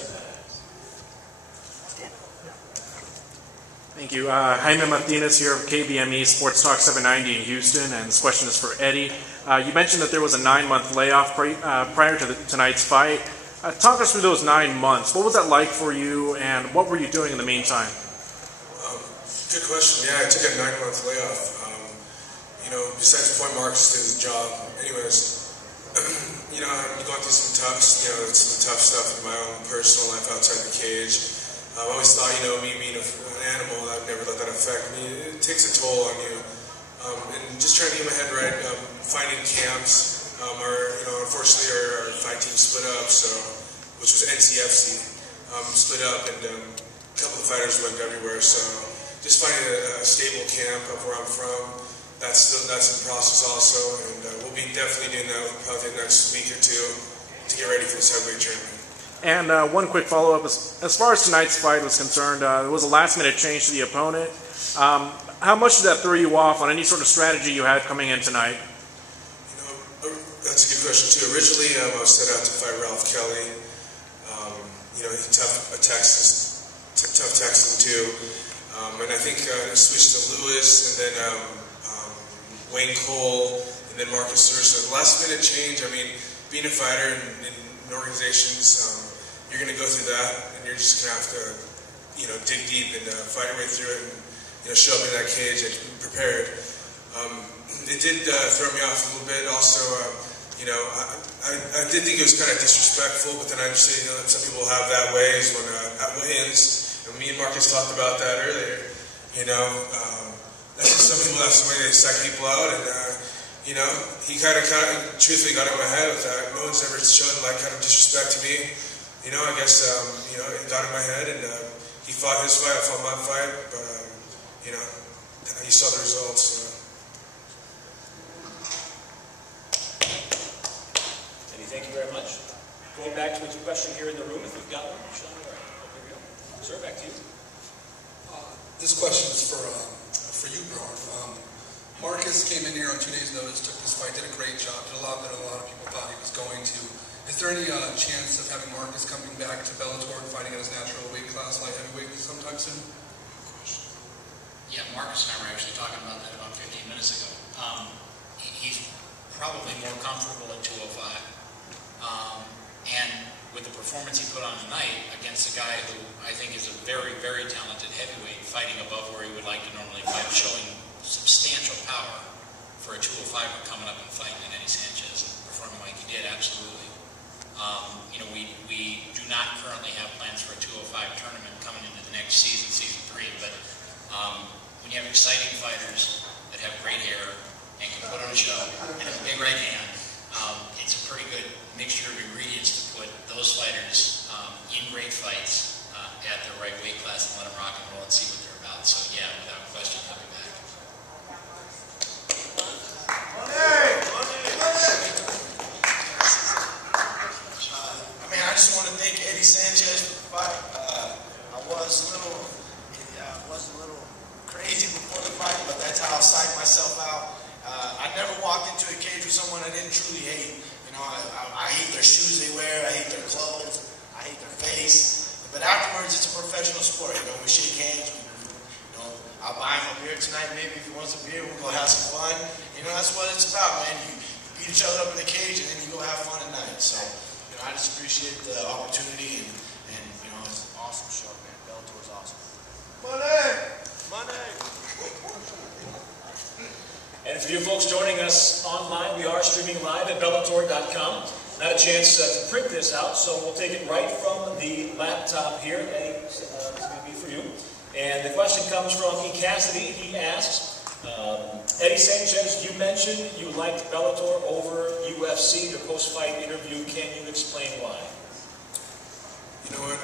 answer. Thank you. Jaime Martinez here of KBME Sports Talk 790 in Houston, and this question is for Eddie. You mentioned that there was a 9-month layoff prior to tonight's fight. Talk us through those 9 months. What was that like for you, and what were you doing in the meantime? Good question. Yeah, I took a 9-month layoff. Besides the point Marcus did his job. Anyways, I'm going through some tough stuff in my own personal life outside the cage. I always thought, me being an animal, I'd never let that affect me. It takes a toll on you. And just trying to get my head right, finding camps, unfortunately our fight team split up, which was NCFC, split up, and a couple of fighters went everywhere, so just finding a stable camp up where I'm from, that's in process also, and we'll be definitely doing that probably the next week or two to get ready for this heavyweight tournament. And one quick follow-up, as far as tonight's fight was concerned, there was a last-minute change to the opponent. How much did that throw you off on any sort of strategy you had coming in tonight? That's a good question too. Originally, I was set out to fight Ralph Kelly. Tough Texan too. And I think I switched to Lewis, and then Wayne Cole, and then Marcus Sursa. Last-minute change. I mean, being a fighter in organizations, you're going to go through that, and you're just going to have to, dig deep and fight your way through it, and show up in that cage and be prepared. It did throw me off a little bit. Also, I did think it was kind of disrespectful, but then I understand that some people have that ways when at weigh-ins, and me and Marcus talked about that earlier. That's just some people. That's the way they psych people out, and he kind of truthfully got in my head with that. No one's ever shown kind of disrespect to me. I guess it got in my head, and he fought his fight, I fought my fight, but you saw the results. Eddie, thank you very much. Going back to his question here in the room, if we've got one. Sean, all right. Here we go. Sir, back to you. This question is for you, Bjorn. Marcus came in here on 2 days' notice, took this fight, did a great job, did a lot that a lot of people thought he was going to. Is there any chance of having Marcus coming back to Bellator and fighting at his natural weight class, light heavyweight, sometime soon? Yeah, Marcus and I were actually talking about that about 15 minutes ago. He's probably more comfortable at 205. And with the performance he put on tonight against a guy who I think is a very, very talented heavyweight, fighting above where he would like to normally fight, showing substantial power for a 205er coming up and fighting in Eddie Sanchez and performing like he did, absolutely. We do not currently have plans for a 205 tournament coming into the next season, season 3, but when you have exciting fighters that have great hair and can put on a show and have a big right hand, it's a pretty good mixture of ingredients to put those fighters in great fights at their right weight class and let them rock and roll and see what they're about. So yeah, without question, he'll be back. I just want to thank Eddie Sanchez for the fight. I was a little crazy before the fight, but that's how I psyched myself out. I never walked into a cage with someone I didn't truly hate. I hate their shoes they wear, I hate their clothes, I hate their face. But afterwards, it's a professional sport. We shake hands. I'll buy him a beer tonight. Maybe if he wants a beer, we'll go have some fun. That's what it's about, man. You beat each other up in the cage, and then you go have fun at night. So. I just appreciate the opportunity, and it's an awesome show, man. Bellator is awesome. Money! And for you folks joining us online, we are streaming live at Bellator.com. Not a chance to print this out, so we'll take it right from the laptop here. Eddie, this is going to be for you. And the question comes from E. Cassidy. He asks, Eddie Sanchez, you mentioned you liked Bellator over UFC, your post-fight interview. Can you explain why? You know what?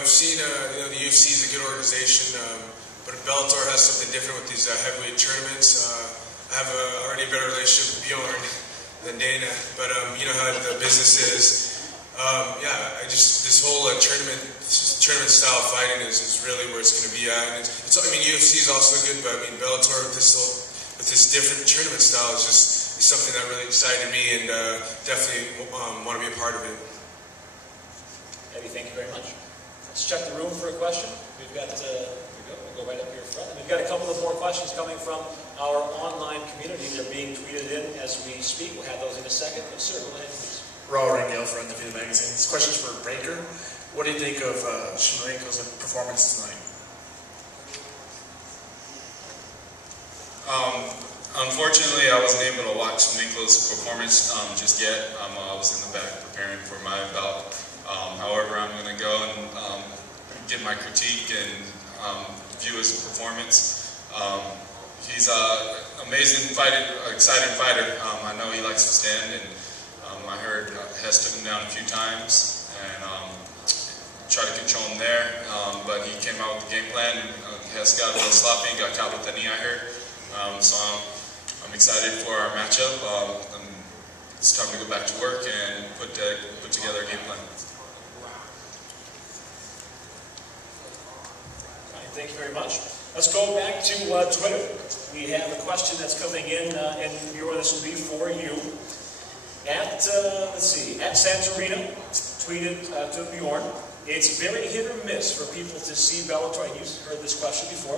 I've seen the UFC is a good organization, but Bellator has something different with these heavyweight tournaments. I have already a better relationship with Bjorn than Dana, but you know how the business is. This whole tournament style fighting is really where it's going to be at. And UFC is also good, but Bellator with this different tournament style is something that really excited me, and definitely want to be a part of it. Eddie, thank you very much. Let's check the room for a question. We've got, here we go, we'll go right up here front. And we've got a couple of more questions coming from our online community. They're being tweeted in as we speak. We'll have those in a second. But sir, go ahead, please. Raul Rangel for Undefeated Magazine. This question's for Breaker. What do you think of Schlemenko's performance tonight? Unfortunately, I wasn't able to watch Schlemenko's performance just yet. I was in the back preparing for my bout. However, I'm going to go and give my critique and view his performance. He's an amazing fighter, exciting fighter. I know he likes to stand, and I heard Hess took him down a few times and tried to control him there, but he came out with the game plan. Hess got a little sloppy, got caught with the knee, I heard. So I'm excited for our matchup. It's time to go back to work and put together a game plan. Thank you very much. Let's go back to Twitter. We have a question that's coming in, and Bjorn, this will be for you. At, let's see, at Santorina, tweeted to Bjorn, it's very hit or miss for people to see Bellator, and you've heard this question before,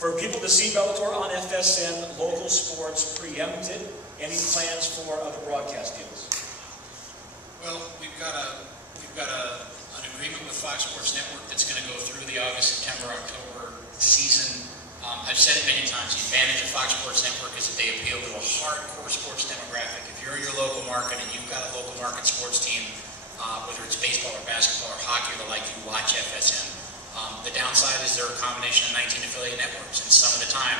for people to see Bellator on FSN, local sports preempted. Any plans for other broadcast deals? Well, we've got an agreement with Fox Sports Network that's going to go through the August, September, October season. I've said it many times, the advantage of Fox Sports Network is that they appeal to a hardcore sports demographic. If you're in your local market and you've got a local market sports team, whether it's baseball or basketball or hockey or the like, you watch FSN. The downside is they're a combination of 19 affiliate networks, and some of the time,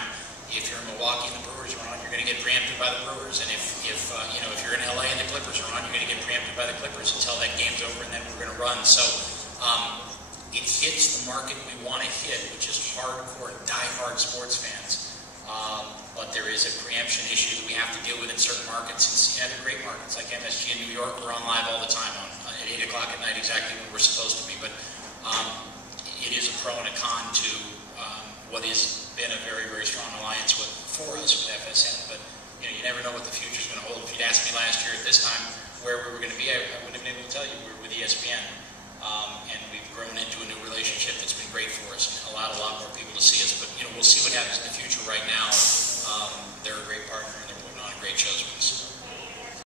if you're in Milwaukee and the Brewers are on, you're going to get preempted by the Brewers, and if you're in LA and the Clippers are on, you're going to get preempted by the Clippers until that game's over, and then we're going to run. So it hits the market we want to hit, which is hardcore, die-hard sports fans. But there is a preemption issue that we have to deal with in certain markets. And they're great markets, like MSG in New York. We're on live all the time at 8 o'clock at night, exactly when we're supposed to be. But it is a pro and a con to what has been a very, very strong alliance for us with FSN. But you never know what the future is going to hold. If you'd asked me last year at this time where we were going to be, I wouldn't have been able to tell you. We were with ESPN, and we've grown into a new relationship that's been great for us and allowed a lot more people to see us. But we'll see what happens in the future. Right now, they're a great partner and they're putting on great shows.